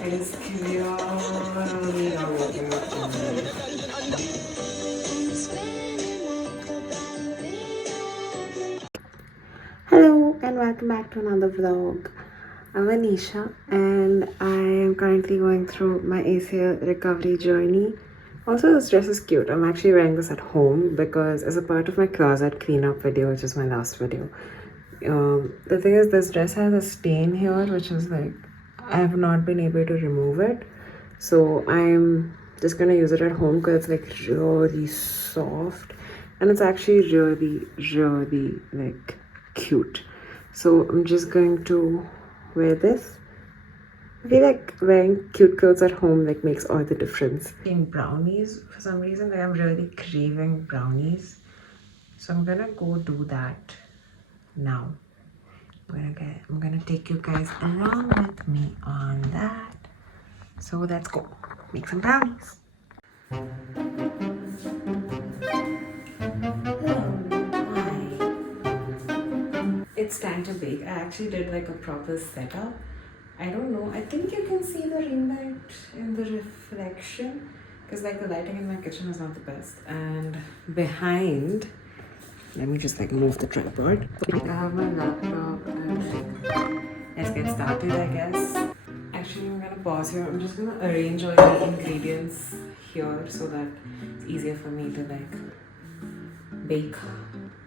It is clearly not working out for me. Hello and welcome back to another vlog. I'm Anisha and I am currently going through my ACL recovery journey. Also, this dress is cute. I'm actually wearing this at home because as a part of my closet cleanup video, which is my last video. The thing is, this dress has a stain here, which is like, I have not been able to remove it. So I'm just gonna use it at home because it's like really soft and it's actually really like cute. So I'm just going to wear this. I feel like wearing cute clothes at home like makes all the difference. Eating brownies for some reason, like I'm really craving brownies. So I'm gonna go do that now. I'm gonna take you guys along with me on that. So let's go make some brownies. It's time to bake. I actually did like a proper setup. I don't know. I think you can see the ring light in the reflection because like the lighting in my kitchen is not the best. And behind, let me just like move the tripod. I have my laptop and like, let's get started, I guess. Actually, I'm gonna pause here. I'm just gonna arrange all the ingredients here so that it's easier for me to like bake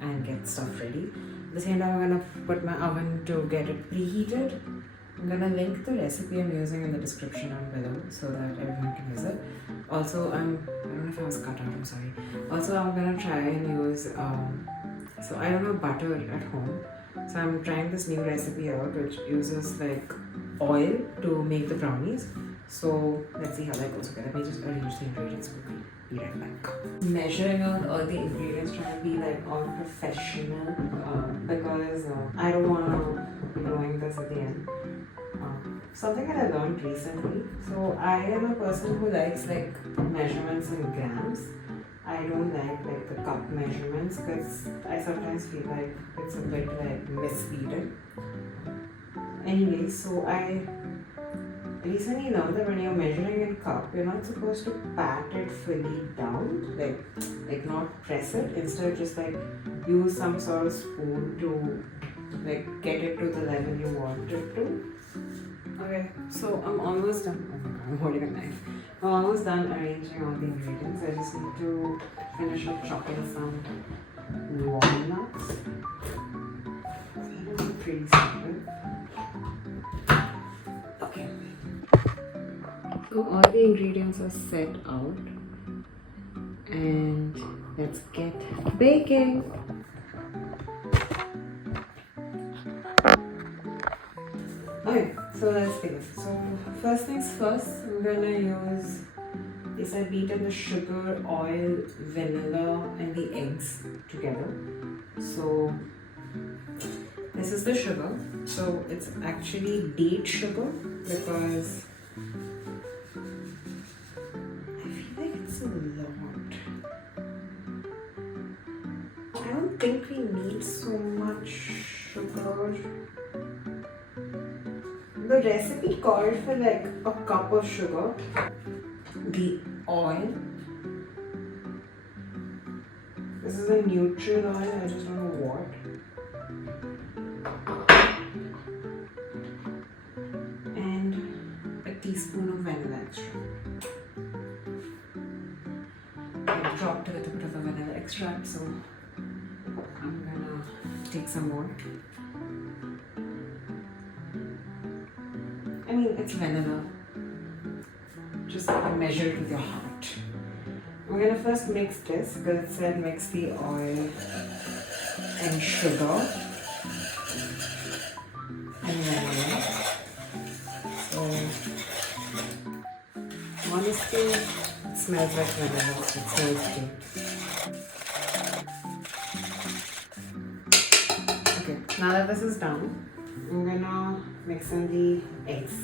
and get stuff ready. At the same time, I'm gonna put my oven to get it preheated. I'm gonna link the recipe I'm using in the description down below so that everyone can use it. Also, I don't know if I was cut out, I'm sorry. Also, I'm gonna try and use, so I don't have butter at home. So I'm trying this new recipe out which uses like oil to make the brownies. So let's see how that goes. Okay, let me just arrange the ingredients quickly. Be right back. Measuring out all the ingredients, trying to be like all professional because I don't want to be doing this at the end. Something that I learned recently. So I am a person who likes like measurements in grams. I don't like the cup measurements because I sometimes feel like it's a bit like misleading. Anyway, so I recently learned that when you're measuring in cup, you're not supposed to pat it fully down, like not press it. Instead, just like use some sort of spoon to like get it to the level you want it to. Okay, so I'm almost done. Oh my god, I'm holding a knife. I'm almost done arranging all the ingredients. I just need to finish up chopping some walnuts. That'll be pretty simple. Okay. So all the ingredients are set out. And let's get baking. Okay, so let's begin. So first things first, I'm gonna use this. I beaten the sugar, oil, vanilla, and the eggs together. So this is the sugar. So it's actually date sugar because I feel like it's a lot. I don't think we need so much sugar. The recipe called for like a cup of sugar, the oil. This is a neutral oil, I just don't know what. And a teaspoon of vanilla extract. I dropped a little bit of the vanilla extract, so I'm gonna take some more. I mean, it's vanilla. Just measure it with your heart. I'm gonna first mix this because it said mix the oil and sugar and vanilla. So honestly, it smells like vanilla. It smells good. Okay, now that this is done, I'm gonna mix in the eggs.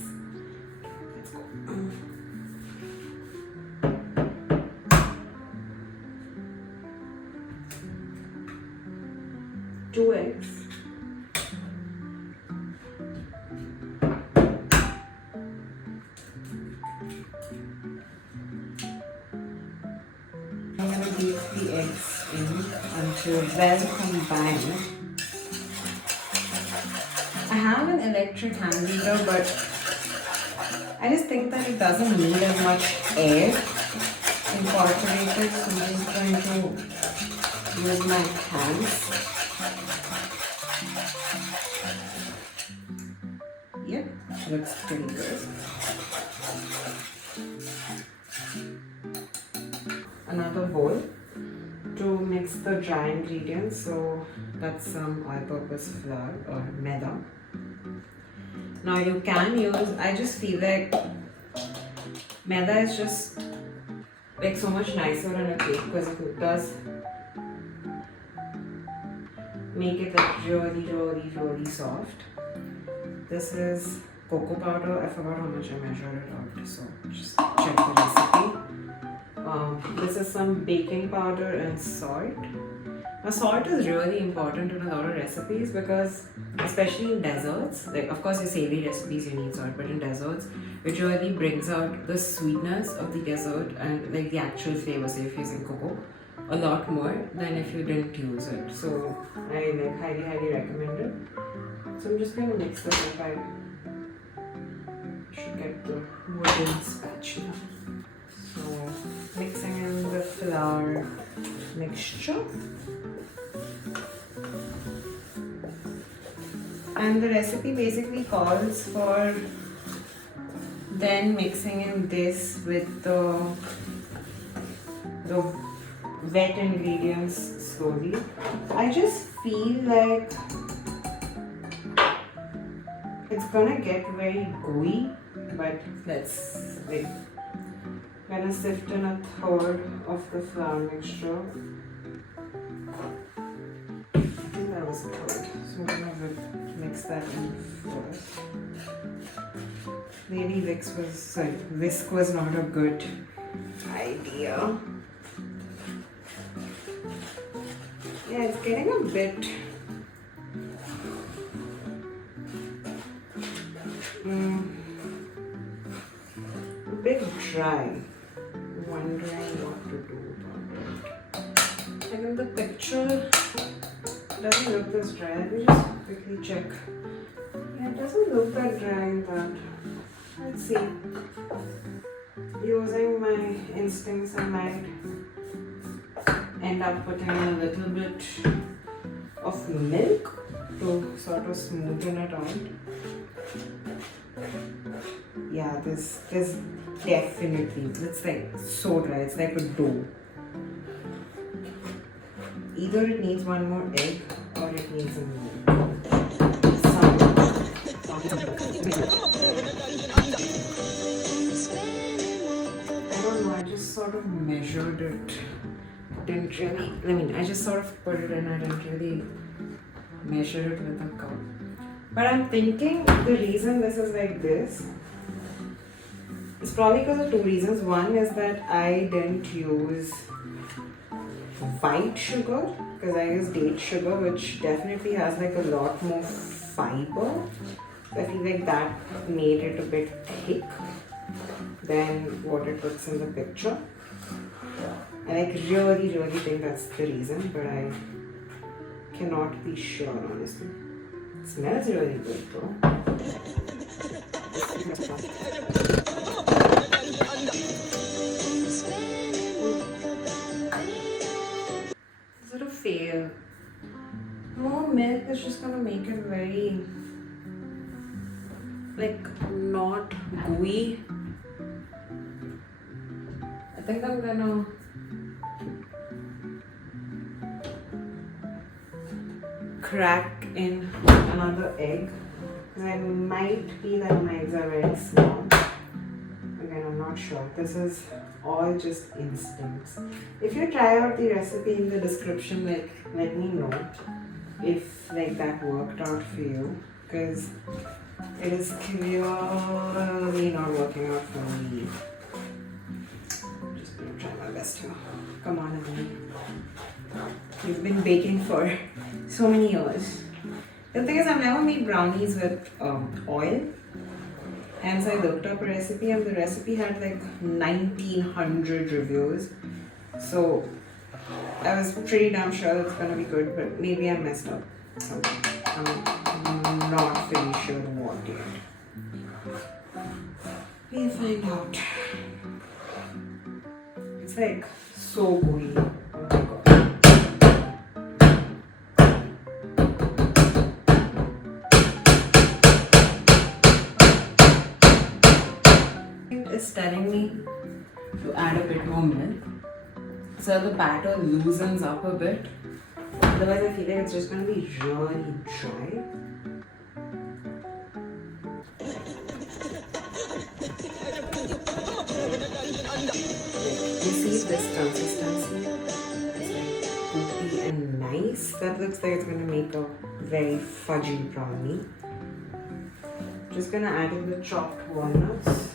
Let's go. 2 eggs. going to beat the eggs in until well combined. I have an electric hand beater, but I just think that it doesn't need as much air incorporated, so I'm just going to use my hands. Yep, looks pretty good. Another bowl to mix the dry ingredients, so that's some all-purpose flour or maida. Now you can use, I just feel like maida is just like so much nicer on a cake because it does make it like really soft. This is cocoa powder. I forgot how much I measured it out, so just check the recipe. This is some baking powder and salt. Now salt is really important in a lot of recipes because especially in desserts, like of course your savory recipes you need salt, but in desserts it really brings out the sweetness of the dessert and like the actual flavor, say if you're using cocoa, a lot more than if you didn't use it. So I like highly recommend it. So I'm just going to mix this up. I should get the wooden spatula. So mixing in the flour mixture. And the recipe basically calls for then mixing in this with the wet ingredients slowly. I just feel like it's gonna get very gooey, but let's wait. Gonna sift in a third of the flour mixture. I think that was a third. So I'm gonna mix that in first. Maybe whisk was not a good idea. Yeah, it's getting a bit dry. Wondering what to do about it. I think the picture doesn't look this dry. Let me just quickly check. Yeah, it doesn't look that dry in that. Let's see. Using my instincts, I might end up putting in a little bit of milk to sort of smoothen it out. Yeah, this is definitely, it's like so dry, it's like a dough. Either it needs one more egg or it needs a milk. I don't know, I just sort of measured it. Didn't really, I just sort of put it in, I didn't really measure it with a cup. But I'm thinking the reason this is like this is probably because of two reasons. One is that I didn't use white sugar because I use date sugar, which definitely has like a lot more fiber. So I feel like that made it a bit thick than what it looks in the picture. I like really think that's the reason, but I cannot be sure honestly. It smells really good though. Sort of fail. More milk is just gonna make it very like not gooey. I think I'm gonna crack in another egg because I might be that my eggs are very small. Again, I'm not sure. This is all just instincts. If you try out the recipe in the description, like let me know if like that worked out for you, because it is clearly not working out for me. I'm just gonna try my best here. Come on, Emily. You've been baking for so many years. The thing is, I've never made brownies with oil. Hence, I looked up a recipe and the recipe had like 1900 reviews. So I was pretty damn sure it's gonna be good, but maybe I messed up. So I'm not very sure what yet. We'll find out. It's like so gooey. Oh my god. It's telling me to add a bit more milk so the batter loosens up a bit. Otherwise, I feel like it's just going to be really dry. You see this consistency? It's like poopy and nice. That looks like it's going to make a very fudgy brownie. Just going to add in the chopped walnuts.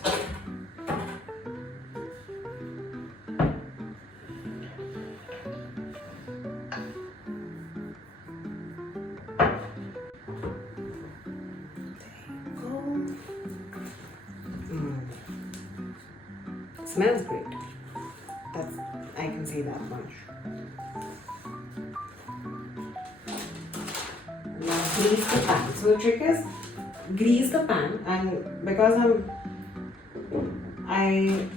Smells great. I can see that much. Now grease the pan. So the trick is grease the pan, and because I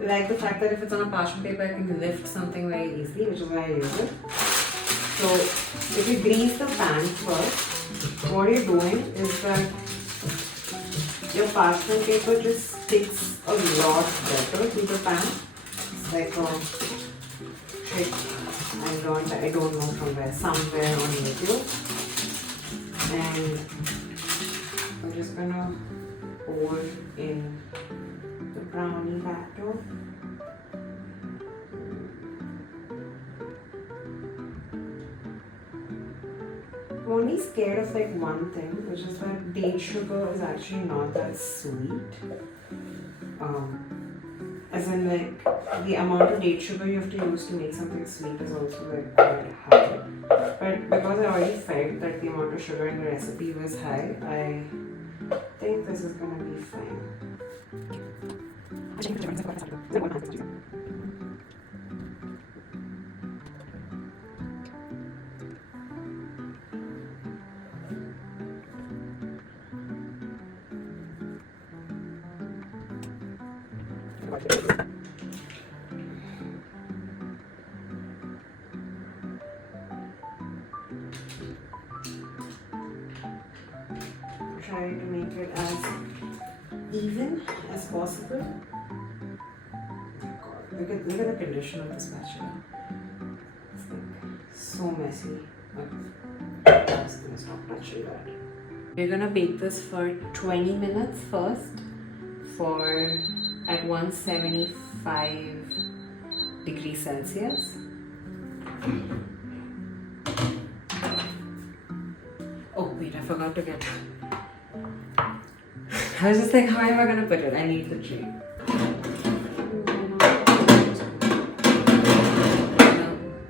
like the fact that if it's on a parchment paper, I can lift something very easily, which is why I use it. So if you grease the pan first, what you're doing is that your parchment paper just sticks a lot better to the pan. It's like a trick I don't know from where, somewhere on YouTube. And I'm just gonna pour in the brownie batter. I'm only scared of like one thing, which is that date sugar is actually not that sweet. As in like the amount of date sugar you have to use to make something sweet is also like quite high. But because I already felt that the amount of sugar in the recipe was high, I think this is gonna be fine. Try to make it as even as possible. Look at the condition of the spatula. It's like so messy. But I'm just gonna stop touching that. We're gonna bake this for 20 minutes first at 175 degrees Celsius. Oh wait, I forgot to get. I was just like, how am I gonna put it? I need the tray.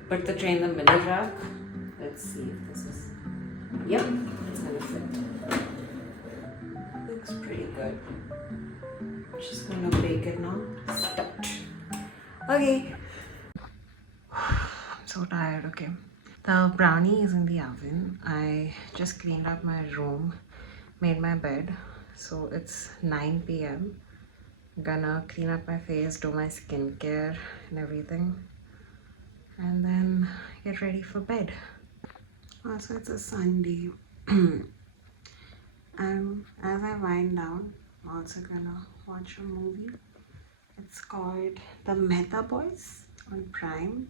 Put the tray in the middle rack. Let's see if this is. Yep, it's gonna fit. Looks pretty good. Just gonna bake it now. Start. Okay. I'm so tired. Okay. The brownie is in the oven. I just cleaned up my room, made my bed. So it's 9 p.m. Gonna clean up my face, do my skincare and everything, and then get ready for bed. Also, it's a Sunday. And as I wind down, I'm also gonna watch a movie. It's called The Mehta Boys on Prime.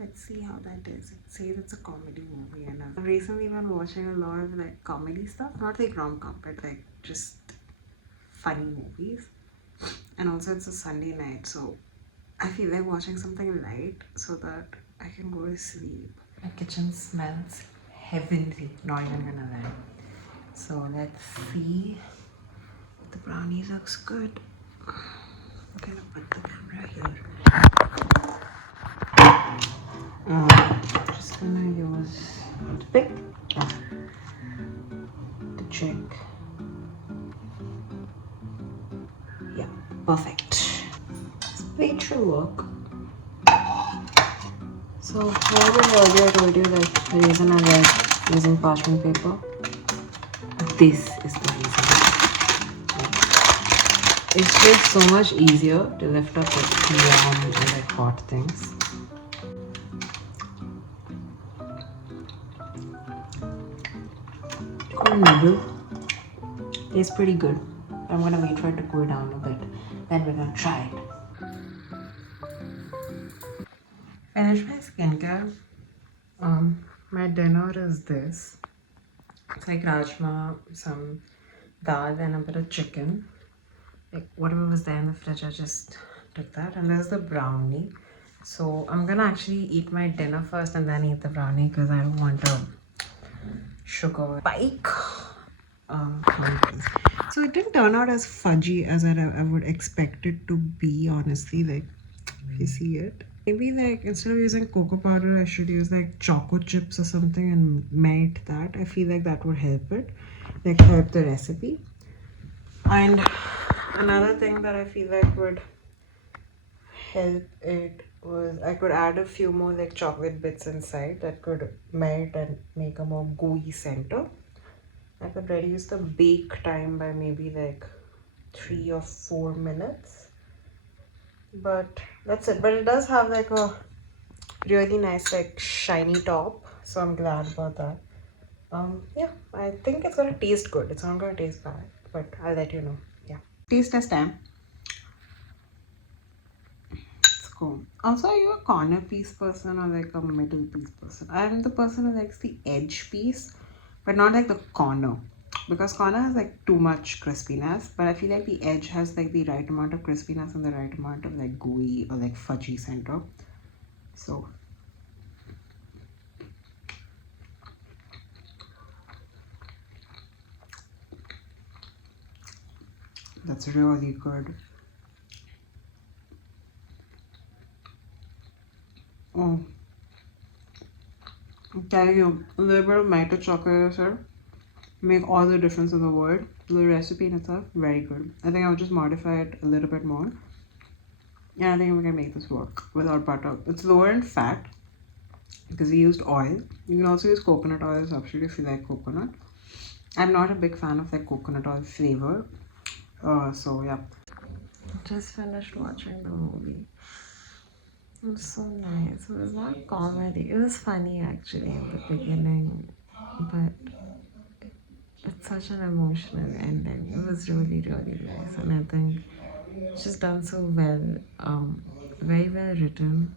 Let's see how that is. It says it's a comedy movie, and I've recently been watching a lot of like comedy stuff, not like rom-com, but like just funny movies. And also it's a Sunday night, so I feel like watching something light so that I can go to sleep. My kitchen smells heavenly, not even gonna lie. So let's see. The brownie looks good. I'm gonna put the camera here. Just gonna use the pick to check. Yeah, perfect. It should work. So, remember earlier I told you that the reason I like using parchment paper? This is the reason. It's just so much easier to lift up like warm and like hot things. Called noodle. Tastes pretty good. I'm gonna wait for it to cool down a bit. Then we're gonna try it. Finish my skincare. My dinner is this. It's like rajma, some dal, and a bit of chicken. Like whatever was there in the fridge, I just took that. And there's the brownie. So I'm gonna actually eat my dinner first and then eat the brownie because I don't want a sugar spike. So it didn't turn out as fudgy as I would expect it to be, honestly. Like if you see it, maybe like instead of using cocoa powder, I should use like choco chips or something and melt that. I feel like that would help it, like help the recipe. And another thing that I feel like would help it was I could add a few more like chocolate bits inside that could melt and make a more gooey center. I could reduce the bake time by maybe like 3 or 4 minutes. But that's it. But it does have like a really nice like shiny top. So I'm glad about that. Yeah, I think it's gonna taste good. It's not gonna taste bad, but I'll let you know. Yeah. Taste test time. It's cool. Also, are you a corner piece person or like a middle piece person? I'm the person who likes the edge piece, but not like the corner. Because corner has like too much crispiness, but I feel like the edge has like the right amount of crispiness and the right amount of like gooey or like fudgy center. So that's really good. Oh, I'm telling you, a little bit of melted chocolate here make all the difference in the world. The recipe in itself, very good. I think I'll just modify it a little bit more. Yeah, I think we can make this work without butter. It's lower in fat because we used oil. You can also use coconut oil as a substitute if you like coconut. I'm not a big fan of like coconut oil flavor. So yeah. Just finished watching the movie. It was so nice. It was not comedy. It was funny actually in the beginning, but it's such an emotional ending. It was really, really nice, and I think it's just done so well. Very well written.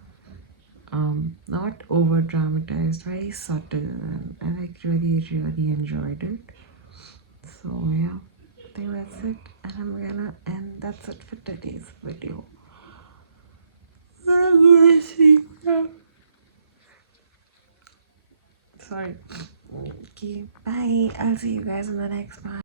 Not over dramatized. Very subtle, and I like really, really enjoyed it. So yeah, I think that's it, and I'm gonna end. That's it for today's video. I'm gonna see. Sorry. Okay, bye. I'll see you guys in the next one.